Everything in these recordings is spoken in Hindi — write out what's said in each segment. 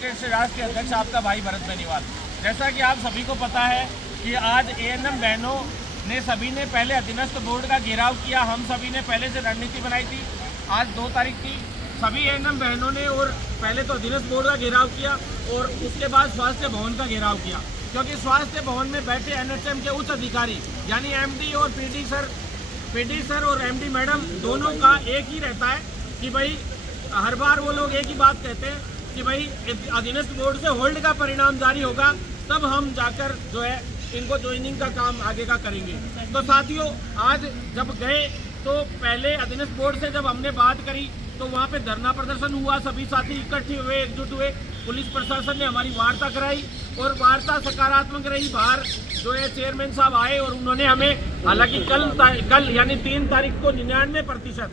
राष्ट्रीय अध्यक्ष आपका भाई भरत बेनीवाल। जैसा कि आप सभी को पता है कि आज एएनएम बहनों ने सभी ने पहले अधीनस्थ बोर्ड का घेराव किया। हम सभी ने पहले से रणनीति बनाई थी। आज 2 तारीख थी। सभी एएनएम बहनों ने और पहले तो अधीनस्थ बोर्ड का घेराव किया और उसके बाद स्वास्थ्य भवन का घेराव किया, क्योंकि स्वास्थ्य भवन में बैठे एनएचएम के उच्च अधिकारी यानी एमडी और पीडी सर और एमडी मैडम दोनों का एक ही रहता है कि भाई हर बार वो लोग एक ही बात कहते हैं कि भाई अधीनस्थ बोर्ड से होल्ड का परिणाम जारी होगा, तब हम जाकर जो है इनको ज्वाइनिंग का काम आगे का करेंगे। तो साथियों, आज जब गए तो पहले अधीनस्थ बोर्ड से जब हमने बात करी तो वहाँ पे धरना प्रदर्शन हुआ, सभी साथी इकट्ठे हुए, एकजुट हुए। पुलिस प्रशासन ने हमारी वार्ता कराई और वार्ता सकारात्मक रही। बाहर जो है चेयरमैन साहब आए और उन्होंने हमें, हालांकि कल यानी 3 तारीख को 99%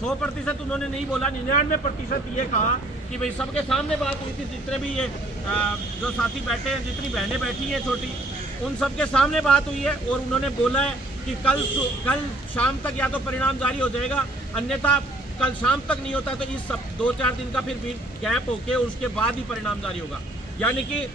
100% उन्होंने नहीं बोला, 99% ये कहा कि भाई सबके सामने बात हुई थी। जितने भी ये जो साथी बैठे हैं, जितनी बहनें बैठी हैं छोटी, उन सबके सामने बात हुई है और उन्होंने बोला है कि कल शाम तक या तो परिणाम जारी हो जाएगा, अन्यथा कल शाम तक नहीं होता तो इस 2-4 दिन का फिर गैप होके उसके बाद ही परिणाम जारी होगा। यानी कि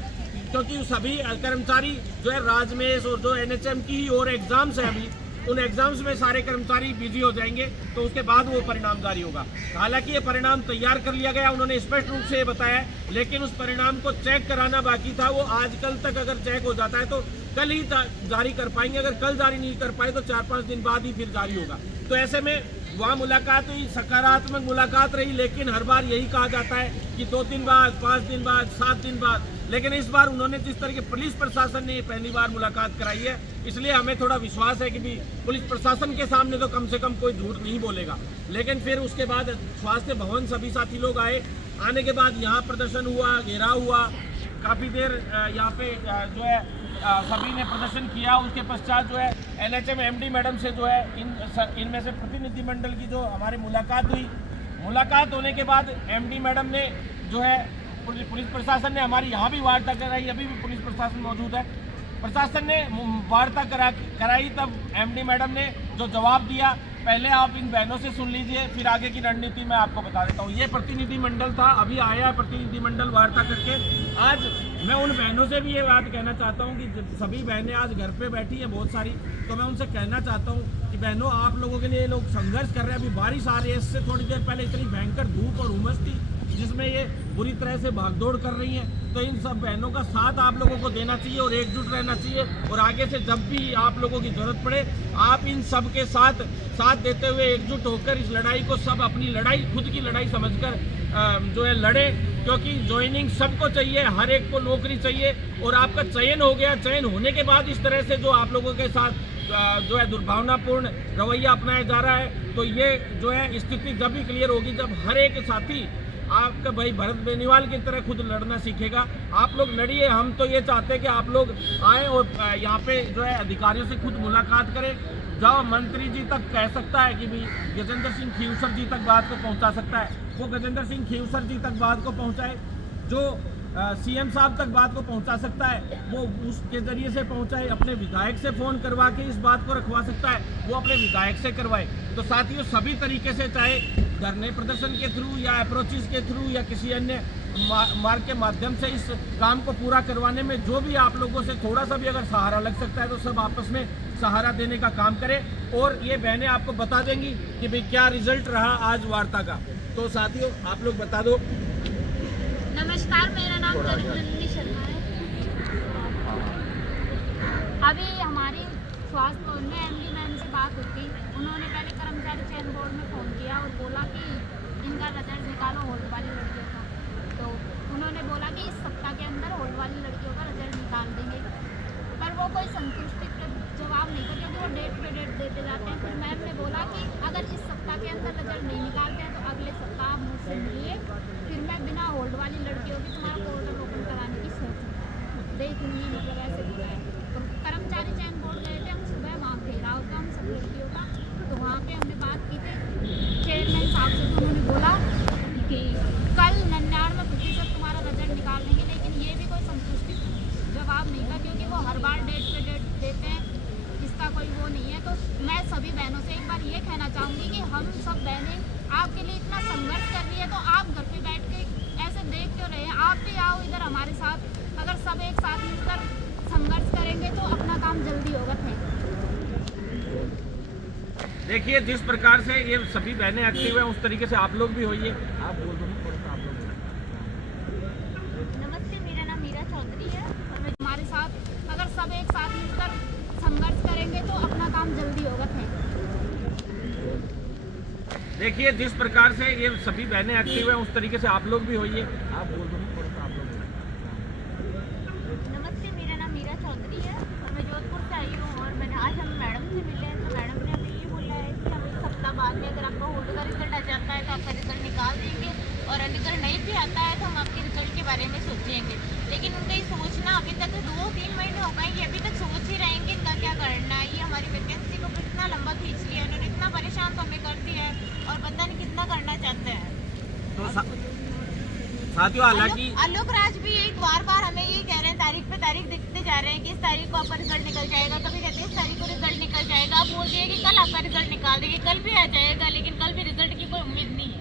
क्योंकि सभी कर्मचारी जो है राजमेश और जो एनएचएम की और एग्जाम्स है, अभी उन एग्जाम्स में सारे कर्मचारी बिजी हो जाएंगे, तो उसके बाद वो परिणाम जारी होगा। हालांकि ये परिणाम तैयार कर लिया गया, उन्होंने स्पष्ट रूप से ये बताया, लेकिन उस परिणाम को चेक कराना बाकी था। वो आज कल तक अगर चेक हो जाता है तो कल ही जारी कर पाएंगे। अगर कल जारी नहीं कर पाए तो 4-5 दिन बाद ही फिर जारी होगा। तो ऐसे में वहाँ मुलाकात हुई, सकारात्मक मुलाकात रही, लेकिन हर बार यही कहा जाता है कि 2 दिन बाद, 5 दिन बाद, 7 दिन बाद। लेकिन इस बार उन्होंने जिस तरह के पुलिस प्रशासन ने पहली बार मुलाकात कराई है, इसलिए हमें थोड़ा विश्वास है कि भी पुलिस प्रशासन के सामने तो कम से कम कोई झूठ नहीं बोलेगा। लेकिन फिर उसके बाद स्वास्थ्य भवन सभी साथी लोग आए, आने के बाद यहाँ प्रदर्शन हुआ, घेराव हुआ, काफ़ी देर यहाँ पे जो है सभी ने प्रदर्शन किया। उसके पश्चात जो है एनएचएम एमडी मैडम से जो है इनमें से प्रतिनिधिमंडल की जो हमारी मुलाकात हुई। मुलाकात होने के बाद एमडी मैडम ने जो है पुलिस प्रशासन ने हमारी यहाँ भी वार्ता कराई, अभी भी पुलिस प्रशासन मौजूद है। प्रशासन ने वार्ता कराई, तब एमडी मैडम ने जो जवाब दिया, पहले आप इन बहनों से सुन लीजिए, फिर आगे की रणनीति मैं आपको बता देता हूँ। ये प्रतिनिधिमंडल था, अभी आया है प्रतिनिधिमंडल वार्ता करके। आज मैं उन बहनों से भी ये बात कहना चाहता हूँ कि सभी बहनें आज घर पे बैठी हैं बहुत सारी, तो मैं उनसे कहना चाहता हूँ कि बहनों, आप लोगों के लिए लोग संघर्ष कर रहे हैं। अभी बारिश आ रही है, इससे थोड़ी देर पहले इतनी भयंकर धूप और उमस थी जिसमें ये बुरी तरह से भागदौड़ कर रही हैं। तो इन सब बहनों का साथ आप लोगों को देना चाहिए और एकजुट रहना चाहिए। और आगे से जब भी आप लोगों की जरूरत पड़े, आप इन सब के साथ देते हुए एकजुट होकर इस लड़ाई को, सब अपनी लड़ाई, खुद की लड़ाई समझकर जो है लड़े, क्योंकि ज्वाइनिंग सबको चाहिए, हर एक को नौकरी चाहिए। और आपका चयन हो गया, चयन होने के बाद इस तरह से जो आप लोगों के साथ जो है दुर्भावनापूर्ण रवैया अपनाया जा रहा है, तो ये जो है स्थिति जब भी क्लियर होगी जब हर एक साथी आपका भाई भरत बेनीवाल की तरह खुद लड़ना सीखेगा। आप लोग लड़िए। हम तो ये चाहते हैं कि आप लोग आए और यहाँ पे जो है अधिकारियों से खुद मुलाकात करें। जब मंत्री जी तक कह सकता है कि भी गजेंद्र सिंह खीवसर जी तक बात को पहुँचा सकता है, वो गजेंद्र सिंह खीवसर जी तक बात को पहुँचाए। जो सीएम साहब तक बात को पहुंचा सकता है, वो उसके जरिए से पहुंचाए। अपने विधायक से फ़ोन करवा के इस बात को रखवा सकता है, वो अपने विधायक से करवाए। तो साथियों, सभी तरीके से, चाहे धरने प्रदर्शन के थ्रू या अप्रोचेस के थ्रू या किसी अन्य मार्ग के माध्यम से, इस काम को पूरा करवाने में जो भी आप लोगों से थोड़ा सा भी अगर सहारा लग सकता है तो सब आपस में सहारा देने का काम करें। और ये बहनें आपको बता देंगी कि भाई क्या रिजल्ट रहा आज वार्ता का। तो साथियों, आप लोग बता दो। नमस्कार, मेरा नाम नंदिनी शर्मा है। अभी हमारी स्वास्थ्य भवन में एमडी मैम से बात हुई थी। उन्होंने पहले कर्मचारी चयन बोर्ड में फ़ोन किया और बोला कि इनका रिजल्ट निकालो होल्ड वाली लड़कियों का। तो उन्होंने बोला कि इस सप्ताह के अंदर होल्ड वाली लड़कियों का रिजल्ट निकाल देंगे, पर वो कोई संतुष्टि जवाब नहीं था, क्योंकि वो डेट पे डेट देते जाते हैं। फिर मैम ने बोला कि अगर इस सप्ताह के अंदर रिजल्ट नहीं निकालते हैं तो अगले सप्ताह आप मुझसे मिलिए, फिर मैं बिना होल्ड वाली लड़कियों की तुम्हारा पोर्टल ओपन कराने की सोच देखूंगी। मतलब ऐसे बोला है। तो कर्मचारी चयन बोर्ड गए थे हम सुबह, वहाँ घेराव था हम सब लड़कियों का। तो वहाँ पे हमने बात की थी चेयरमैन साहब से, तो उन्होंने बोला कि कल 99% तुम्हारा रिजल्ट निकाल देंगे, लेकिन ये भी कोई संतुष्टि जवाब नहीं था, क्योंकि वो हर बार डेट पे डेट देते हैं, इसका कोई वो नहीं है। तो मैं सभी बहनों से एक बार ये कहना चाहूँगी कि हम सब बहनें आपके लिए इतना संघर्ष कर रही है, तो आप घर पे बैठ के ऐसे देख क्यों रहे हैं? आप भी आओ हमारे साथ अगर सब एक साथ मिलकर संघर्ष करेंगे तो अपना काम जल्दी होगा। देखिए, जिस प्रकार से ये सभी बहनें एक्टिव हैं उस तरीके से आप लोग भी होइए। आप बोल दो थोड़ा सा, आप लोग। नमस्ते, मेरा नाम मीरा चौधरी है और मैं हमारे साथ अगर सब एक साथ मिलकर संघर्ष करेंगे तो अपना काम जल्दी होगा। देखिए, जिस प्रकार से ये सभी बहनें एक्टिव हैं उस तरीके से आप लोग भी होइए। आप बोल दो थोड़ा सा, आप लोग। नमस्ते, मेरा नाम मीरा चौधरी है और मैं जोधपुर से आई हूँ और मैंने आज हम मैडम से मिले हैं तो मैडम ने हमें ये बोला है कि हम एक सप्ताह बाद में अगर आपका होल्ड का रिजल्ट आ जाता है तो आपका रिजल्ट निकाल देंगे और अगर नहीं भी आता है तो हम आपके रिजल्ट के बारे में सोचेंगे। लेकिन उनका ये सोचना अभी तक 2-3 महीने हो गए, ये अभी तक सोच ही रहेंगे इनका क्या करना है। ये हमारी वैकेंसी को कितना लंबा खींच लिया है, इन्होंने इतना परेशान तो हमें कर दिया है और पता नहीं कितना करना चाहते हैं। तो साथियों, हालांकि आलोक राज भी एक बार हमें ये कह रहे हैं, तारीख पे तारीख देखते जा रहे हैं कि इस तारीख को आपका रिजल्ट निकल जाएगा, कभी कहते हैं इस तारीख को रिजल्ट निकल जाएगा। आप बोल दिए कि कल आपका रिजल्ट निकाल देंगे, कल भी आ जाएगा, लेकिन कल भी रिजल्ट की कोई उम्मीद नहीं है।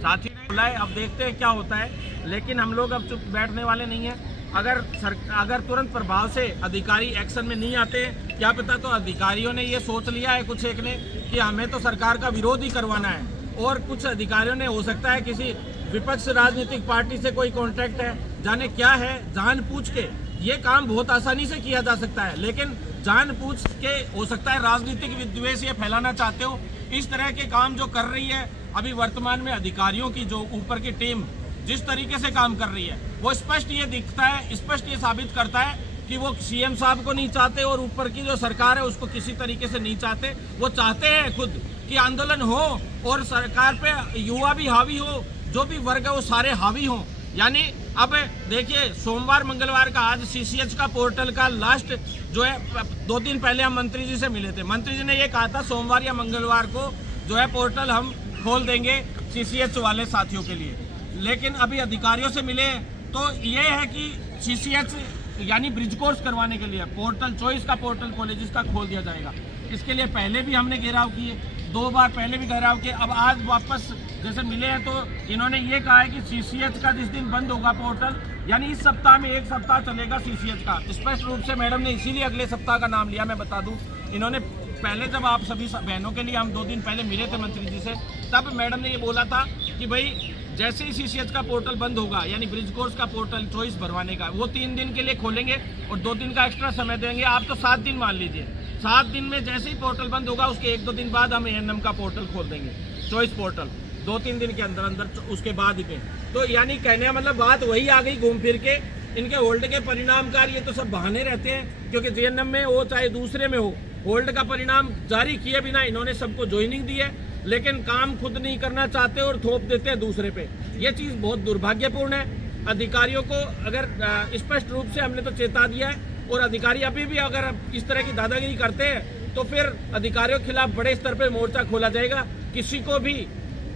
साथी ने बोला है, अब देखते हैं क्या होता है। लेकिन हम लोग अब चुप बैठने वाले नहीं हैं। अगर तुरंत प्रभाव से अधिकारी एक्शन में नहीं आते, क्या पता तो अधिकारियों ने ये सोच लिया है कुछ एक ने कि हमें तो सरकार का विरोध ही करवाना है, और कुछ अधिकारियों ने हो सकता है किसी विपक्ष राजनीतिक पार्टी से कोई कॉन्ट्रैक्ट है, जाने क्या है, जानबूझ के ये काम बहुत आसानी से किया जा सकता है, लेकिन जानबूझ के हो सकता है राजनीतिक विद्वेष ये फैलाना चाहते हो। इस तरह के काम जो कर रही है अभी वर्तमान में अधिकारियों की जो ऊपर की टीम जिस तरीके से काम कर रही है, वो स्पष्ट ये दिखता है, स्पष्ट ये साबित करता है कि वो सीएम साहब को नहीं चाहते और ऊपर की जो सरकार है उसको किसी तरीके से नहीं चाहते। वो चाहते हैं खुद कि आंदोलन हो और सरकार पे युवा भी हावी हो, जो भी वर्ग है वो सारे हावी हों। यानी अब देखिए, सोमवार मंगलवार का आज सीसीएच का पोर्टल का लास्ट जो है, 2 दिन पहले हम मंत्री जी से मिले थे। मंत्री जी ने ये कहा था सोमवार या मंगलवार को जो है पोर्टल हम खोल देंगे सीसीएच वाले साथियों के लिए। लेकिन अभी अधिकारियों से मिले तो ये है कि सीसीएच यानी ब्रिज कोर्स करवाने के लिए पोर्टल चॉइस का पोर्टल कॉलेजेस का खोल दिया जाएगा। इसके लिए पहले भी हमने घेराव किए, 2 बार पहले भी घेराव किए। अब आज वापस जैसे मिले हैं तो इन्होंने ये कहा है कि सीसीएच का जिस दिन बंद होगा पोर्टल, यानी इस सप्ताह में 1 सप्ताह चलेगा सीसीएच का। स्पष्ट रूप से मैडम ने इसीलिए अगले सप्ताह का नाम लिया। मैं बता दूं, इन्होंने पहले जब आप सभी बहनों के लिए हम 2 दिन पहले मिले थे मंत्री जी से, तब मैडम ने ये बोला था कि भाई जैसे ही सीसीएच का पोर्टल बंद होगा, यानी ब्रिज कोर्स का पोर्टल चॉइस भरवाने का, वो 3 दिन के लिए खोलेंगे और 2 दिन का एक्स्ट्रा समय देंगे। आप तो 7 दिन मान लीजिए, 7 दिन में जैसे ही पोर्टल बंद होगा उसके 1-2 दिन बाद हम एएनएम का पोर्टल खोल देंगे, चॉइस पोर्टल 2-3 दिन के अंदर उसके बाद ही पे। तो यानी कहने का मतलब बात वही आ गई घूम फिर के। इनके होल्ड के परिणामकार ये तो सब बहाने रहते हैं, क्योंकि जीएनएम में हो चाहे दूसरे में हो, होल्ड का परिणाम जारी किए बिना इन्होंने सबको ज्वाइनिंग दी है, लेकिन काम खुद नहीं करना चाहते और थोप देते हैं दूसरे पे। ये चीज़ बहुत दुर्भाग्यपूर्ण है। अधिकारियों को अगर स्पष्ट रूप से हमने तो चेता दिया है, और अधिकारी अभी भी अगर इस तरह की दादागिरी करते हैं तो फिर अधिकारियों के खिलाफ बड़े स्तर पे मोर्चा खोला जाएगा। किसी को भी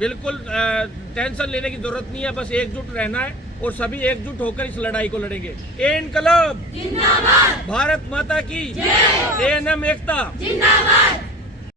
बिल्कुल टेंशन लेने की जरूरत नहीं है, बस एकजुट रहना है और सभी एकजुट होकर इस लड़ाई को लड़ेंगे। इनकलाब जिंदाबाद, भारत माता की जय, एएनएम एकता जिंदाबाद।